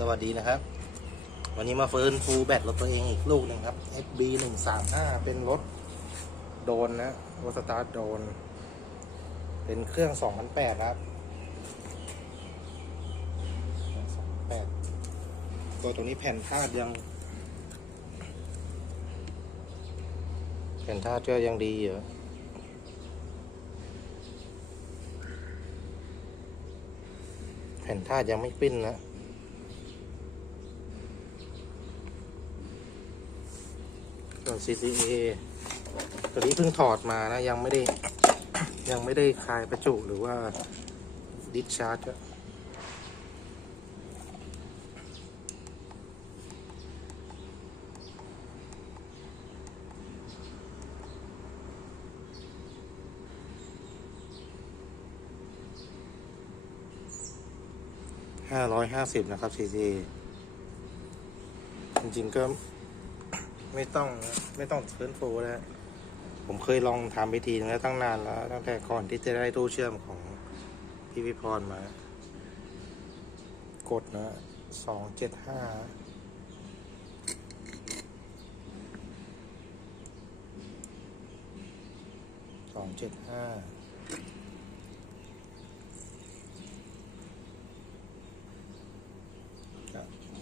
สวัสดีนะครับ วันนี้มาฟื้นฟูแบตรถตัวเองอีกลูกหนึ่งครับ FB หนึ่งสามห้าเป็นรถโดนนะรถสตาร์ทโดน เป็นเครื่องสองพันแปดครับสองแปดตัวตัวนี้แผ่นธาตุยัง แผ่นธาตุก็ยังดีอยู่แผ่นธาตุยังไม่ปิ้นนะ ส่วน CCA ตัวนี้เพิ่งถอดมานะ ยังไม่ได้ ยังไม่ได้คลายประจุหรือว่าดิสชาร์จห้าร้อยห้าสิบนะครับ CCA จริงๆก็ ไม่ต้องไม่ต้องฟื้นฟูแล้วผมเคยลองทำไปทีนึงแล้วตั้งนานแล้ว ตั้งแต่ก่อนที่จะได้ตู้เชื่อมของพี่วิพรมา กดนะสองเจ็ดห้าสองเจ็ดห้า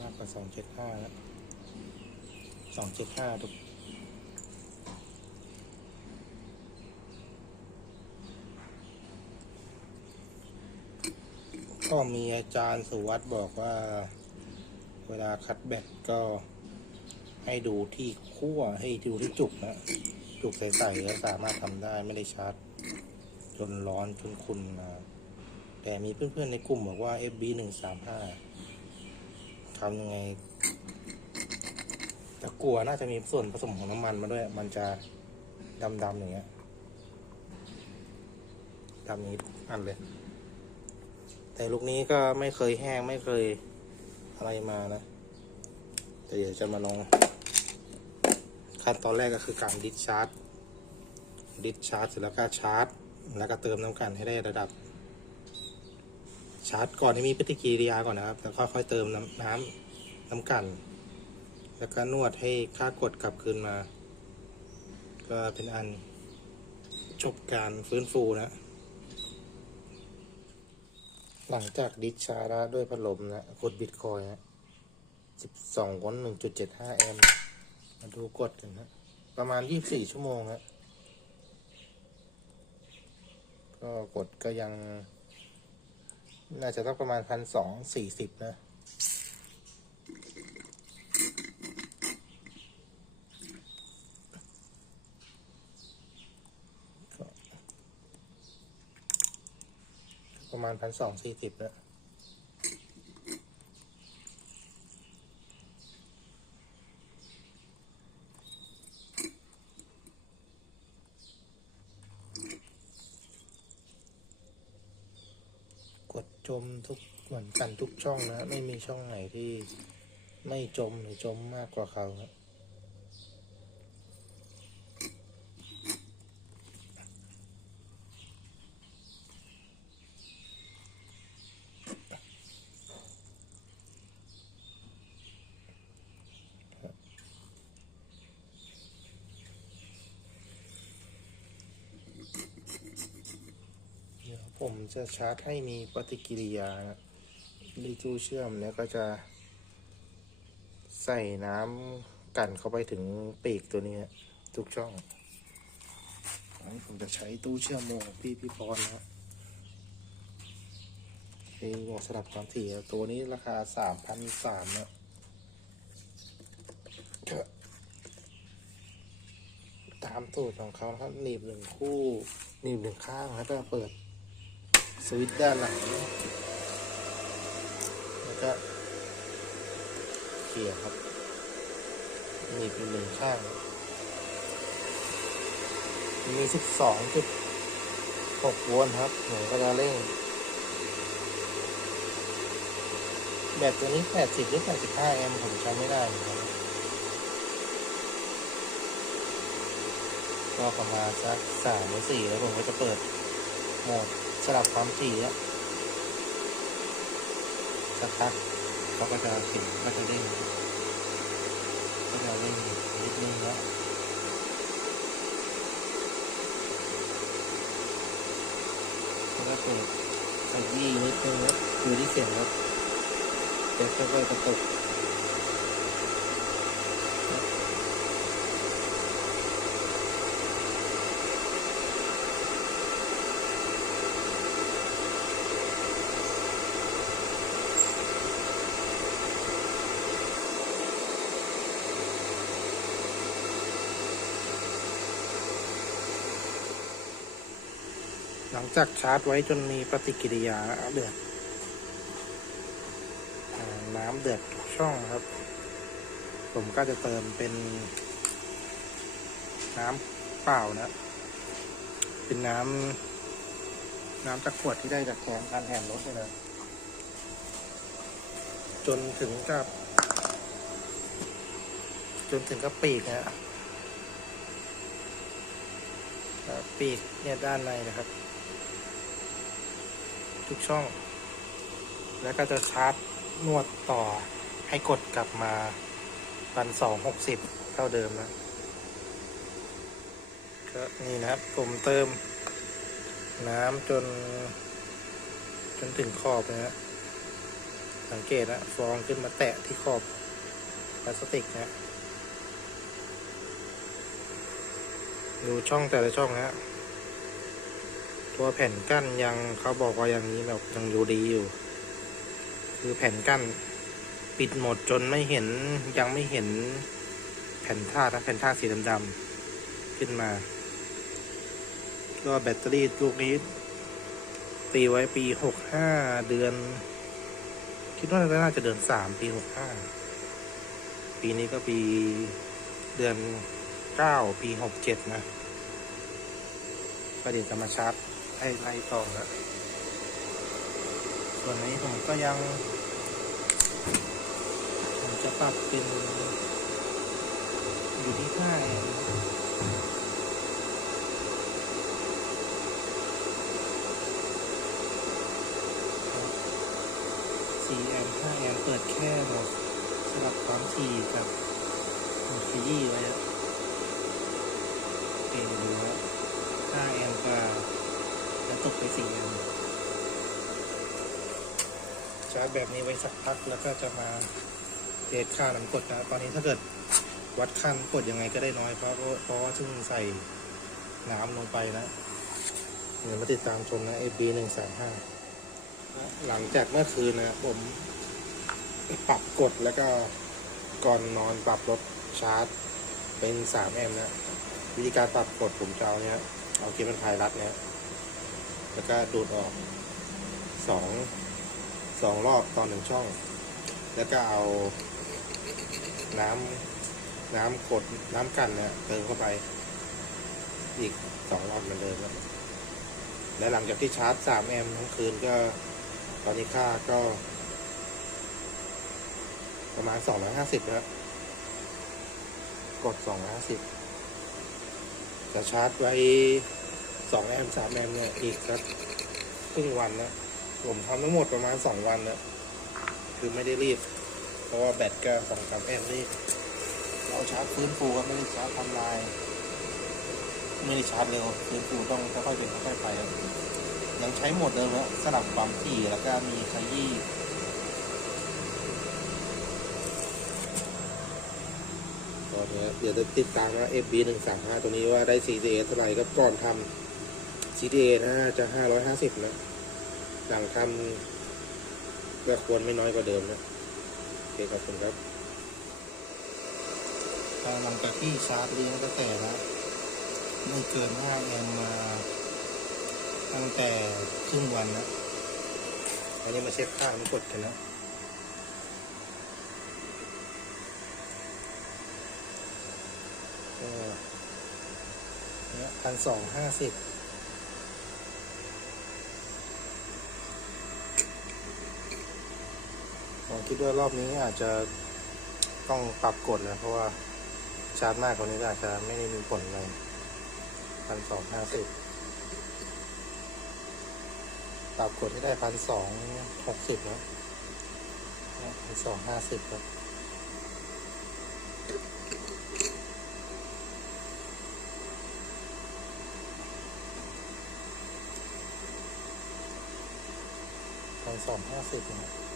มากกว่าสองเจ็ดห้าแล้ว สองเจ็ดห้าทุกก็มีอาจารย์สุวัสด์บอกว่า เวลาคัดแบตก็ให้ดูที่ขั้วให้ดูที่จุกนะ จุกใสๆแล้วสามารถทำได้ไม่ได้ชาร์จ จนร้อนจนคุณนะแต่มีเพื่อนๆในกลุ่มบอกว่า FB หนึ่งสามห้าทำยังไง แต่กลัวน่าจะมีส่วนผสมของน้ำมันมาด้วย มันจะดำๆอย่างเงี้ยดำอย่างนี้ทุกอันเลย แต่ลูกนี้ก็ไม่เคยแห้งไม่เคยอะไรมานะ แต่เดี๋ยวจะมาลองขั้นตอนแรกก็คือการดิสชาร์จ ดิสชาร์จเสร็จแล้วก็ชาร์จ แล้วก็เติมน้ำกันให้ได้ระดับ ชาร์จก่อนให้มีปฏิกิริยาก่อนนะครับ แล้วค่อยๆเติมน้ำน้ำน้ำกัน แล้วก็นวดให้ค่ากดกลับคืนมา ก็เป็นอันจบการฟื้นฟูนะ หลังจากดิชาร์ด้วยพัดลมนะกดบิตคอยนะ12โวลต์1.75แอมป์มาดูกดกันนะ ประมาณ24ชั่วโมงนะก็กดก็ยัง น่าจะต้องประมาณ1,240นะประ มาณพันสองสี่สิบแล้วกดจมทุกเหมือนกันทุกช่องนะ ไม่มีช่องไหนที่ไม่จมหรือจมมากกว่าเขาครับ จะชาร์จให้มีปฏิกิริยาดีจูเชื่อมเนี่ยก็จะ ใส่น้ำกันเข้าไปถึงปีกตัวนี้ทุกช่องอันนี้ผมจะใช้ตู้เชื่อมโมของพี่พี่พรนะมีหมวกสลับความถี่ตัวนี้ราคาสามพันสามนะตามตูดของเขานะครับหนีบหนึ่งคู่หนีบหนึ่งข้างแล้วก็เปิด สวิตช์ด้านหลังแล้วก็เขี่ยครับหนีบอยู่หนึ่งข้างมี12.6โวลต์ครับหนูก็จะเร่งแบตตัวนี้80หรือ85แอมป์ผมจำไม่ได้เหมือนกันก็ประมาณสัก3หรือ4แล้วผมก็จะเปิดโหมด สลับความถี่แล้วสักพักเขาก็จะเข็มก็จะเด้งก็จะเด้งนิดนึงแล้วแล้วก็เปิดขยี้นิดนึงแล้วดูที่เสียงครับจะค่อยกระตุก หลังจากชาร์จไว้จนมีปฏิกิริยาเดือดน้ำเดือดช่องครับ ผมก็จะเติมเป็น น้ำเปล่านะ เป็นน้ำน้ำจากขวดที่ได้จากแกงการแถมรถเลยนะจนถึงกับ จนถึงกับปีกนะปีกเนี่ยด้านในนะครับ ทุกช่อง แล้วก็จะชาร์จนวดต่อให้กดกลับมาพันสองหกสิบเท่าเดิมนะก็นี่นะครับผมเติมน้ำจน จนถึงขอบนะฮะสังเกตนะฟองขึ้นมาแตะที่ขอบพลาสติกนะดูช่องแต่ละช่องนะฮะ ตัวแผ่นกั้นยังเขาบอกว่าอย่างนี้แบบยังดูดีอยู่ คือแผ่นกั้น ปิดหมดจนไม่เห็นยังไม่เห็นแผ่นธาตุนะแผ่นธาตุสีดำๆขึ้นมาก็แบตเตอรี่ลูกนี้ ตีไว้ปีหกห้าเดือน คิดว่าน่าจะเดือนสามปีหกห้าปีนี้ก็ปีเดือนเก้าปีหกเจ็ดนะก็เดี๋ยวจะมาชาร์จ ให้ไล่ต่อแล้วส่วนนี้ผมก็ยังผมจะปรับเป็นอยู่ที่5แอมป์สี่แอมห้าแอมเปิดแค่หมดสลับความถี่กับหมดขยี้ไว้อะโอเคดูว่าแอมกับแล้ว ตกไป4แอมป์ชาร์จแบบนี้ไว้สักพักแล้วก็จะมาเทสค่าน้ำกรดนะตอนนี้ถ้าเกิดวัดค่าน้ำกรดยังไงก็ได้น้อยเพราะเพราะว่าเพิ่งใส่น้ำลงไปนะเดี๋ยวมาติดตามชมนะ FB หนึ่งสามห้าหลังจากเมื่อคืนนะผมปรับกดแล้วก็ก่อนนอนปรับลดชาร์จเป็นสามแอมป์นะ วิธีการปรับกดผมจะเอาเนี้ย เอาเกมมันพายรัดเนี้ย แล้วก็ดูดออกสองสองรอบตอนหนึ่งช่อง แล้วก็เอาน้ำน้ำกดน้ำกันเนี่ยเติมเข้าไป อีกสองรอบเหมือนเดิมครับและหลังจากที่ชาร์จสามแอมป์ทั้งคืนก็ตอนนี้ค่าก็ ประมาณสองร้อยห้าสิบนะครับกดสองร้อยห้าสิบจะชาร์จไว้ สองแอมป์สามแอมป์เนี่ยอีกสักครึ่งวันนะผมทำทั้งหมดประมาณสองวันนะคือไม่ได้รีบ เพราะว่าแบตก็สองสามแอมป์นี่เราชาร์จฟื้นฟูก็ไม่ได้ชาร์จทำลาย ไม่ได้ชาร์จเร็วฟื้นฟูต้องค่อยๆเป็นค่อยๆไปครับยังใช้หมดเดิมนะสลับความถี่แล้วก็มีขยี้ก็เดี๋ยวเดี๋ยวจะติดตามนะ FB หนึ่งสามห้าตัวนี้ว่าได้ CTA เท่าไหร่ก็ก่อนทำ CTA น่าจะห้าร้อยห้าสิบนะหลังทำก็ควรไม่น้อยกว่าเดิมนะโอเคขอบคุณครับหลังจากที่ชาร์จเลี้ยงกระแสนะไม่เกิน5แอมป์มาตั้งแต่ครึ่งวันนะอันนี้มาเช็คค่ามันกดกันนะก็เนี่ยพันสองห้าสิบ ผมคิดว่ารอบนี้อาจจะต้องปรับกฎนะเพราะว่าชาร์จมากกว่านี้อาจจะไม่ได้มีผลอะไรพันสองห้าสิบปรับกดให้ได้พันสองหกสิบนะพันสองห้าสิบครับพันสองห้าสิบนะครับ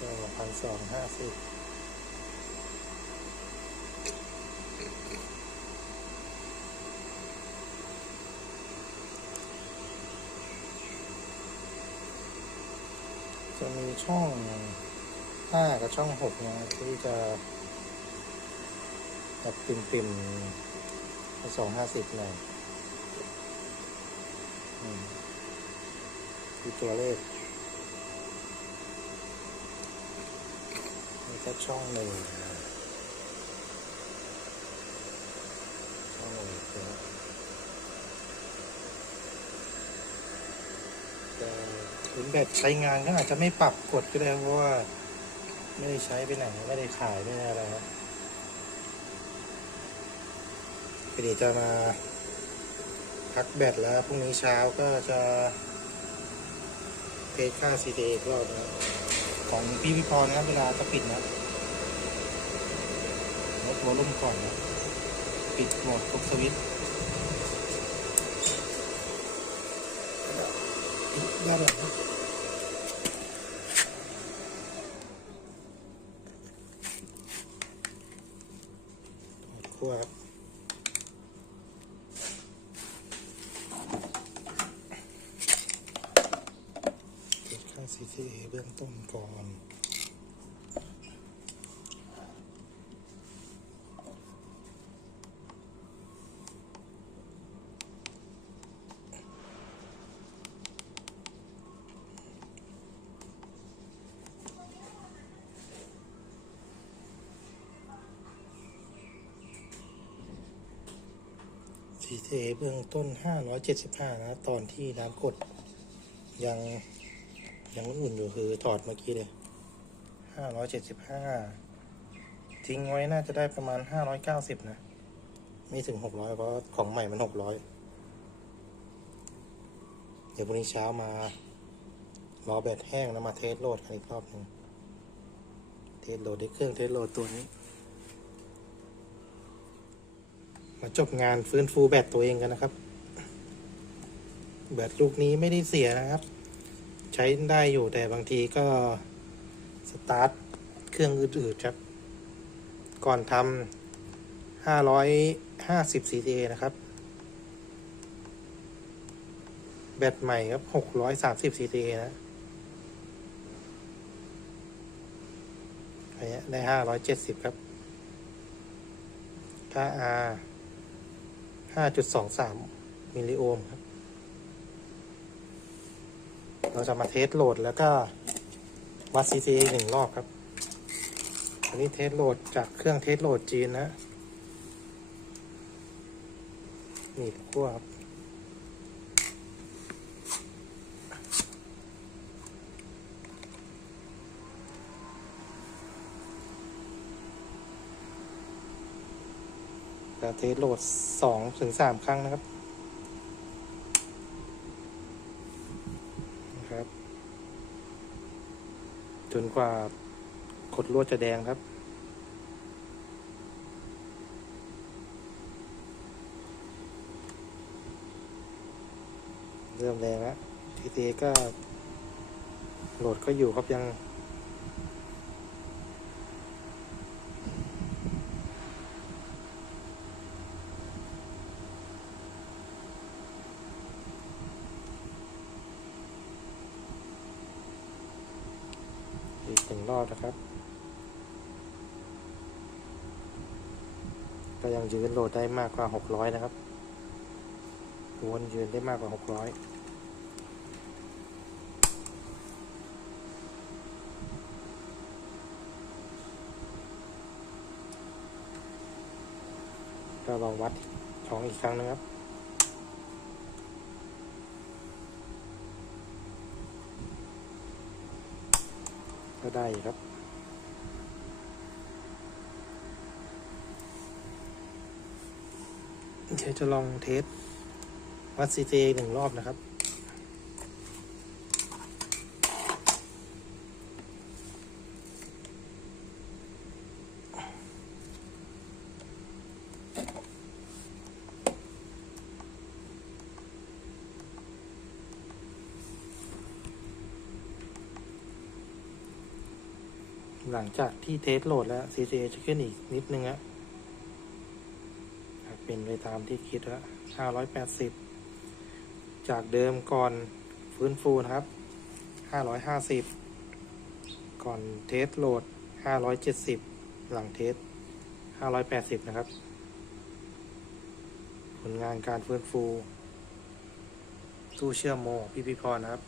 ก็ พันสองห้าสิบจะมีช่องห้ากับช่องหกเนะครับที่จะแบบปิ่มปิ่มสองห้าสิบหน่อยอืมดูตัวเลข นี่ก็ช่องหนึ่งช่องหนึ่งแต่ถึงแบตใช้งานก็อาจจะไม่ปรับกดก็ได้เพราะว่า ไม่ได้ใช้ไปไหน ไม่ได้ขายไม่ได้อะไรครับเดี๋ยวจะมาพักแบตแล้วพรุ่งนี้เช้าก็จะเทสค่า CT อีกรอบนะครับของพี่วิพรนะครับเวลาจะปิดนะ วอลุ่มก่อน ปิดโหมดปุ๊บสวิตช์ได้เลยครับถอดขั้วครับ เก็บค่า CTA เบื้องต้นก่อน CTA เบื้องต้น 575 นะ ตอนที่น้ำกด ยังยังอุ่นอยู่คือถอดเมื่อกี้เลยห้าร้อยเจ็ดสิบห้าทิ้งไว้น่าจะได้ประมาณห้าร้อยเก้าสิบนะ ไม่ถึงหกร้อยเพราะของใหม่มันหกร้อยเดี๋ยวพรุ่งนี้เช้ามารอแบตแห้งแล้วมาเทสโหลดกันอีกรอบหนึ่งเทสโหลดด้วยเครื่องเทสโหลดตัวนี้ มาจบงานฟื้นฟูแบตตัวเองกันนะครับ แบตลูกนี้ไม่ได้เสียนะครับ ใช้ได้อยู่แต่บางทีก็สตาร์ทเครื่องอืดๆครับ ก่อนทำห้าร้อยห้าสิบ CTA นะครับ แบตใหม่ครับหกร้อยสามสิบ CTA นะอันนี้ได้ห้าร้อยเจ็ดสิบครับค่า R ห้าจุดสองสามมิลลิโอห์มครับ เราจะมาเทสโหลดแล้วก็วัด CCA หนึ่งรอบครับ อันนี้เทสโหลดจากเครื่องเทสโหลดจีนนะ นี่ขั้วครับ จะเทสโหลดสองถึงสามครั้งนะครับนะครับ จนกว่าขดลวดจะแดงครับ เริ่มแดงแล้วทีทีก็โหลดก็อยู่ครับยัง อีกหนึ่งรอบนะครับ ก็ยังยืนโหลดได้มากกว่า 600 นะครับวนยืนได้มากกว่า 600ก็ลองวัดช่องอีกครั้งนะครับ ก็ได้ครับ เดี๋ยวจะลองเทสวัด CT หนึ่งรอบนะครับ หลังจากที่เทสโหลดแล้ว CCA จะขึ้นอีกนิดนึงอะ เป็นไปตามที่คิดแล้ว580จากเดิมก่อนฟื้นฟูนะครับ550ก่อนเทสโหลด570หลังเทส580นะครับ ผลงานการฟื้นฟู ตู้เชื่อมโมพี่พี่พรนะครับ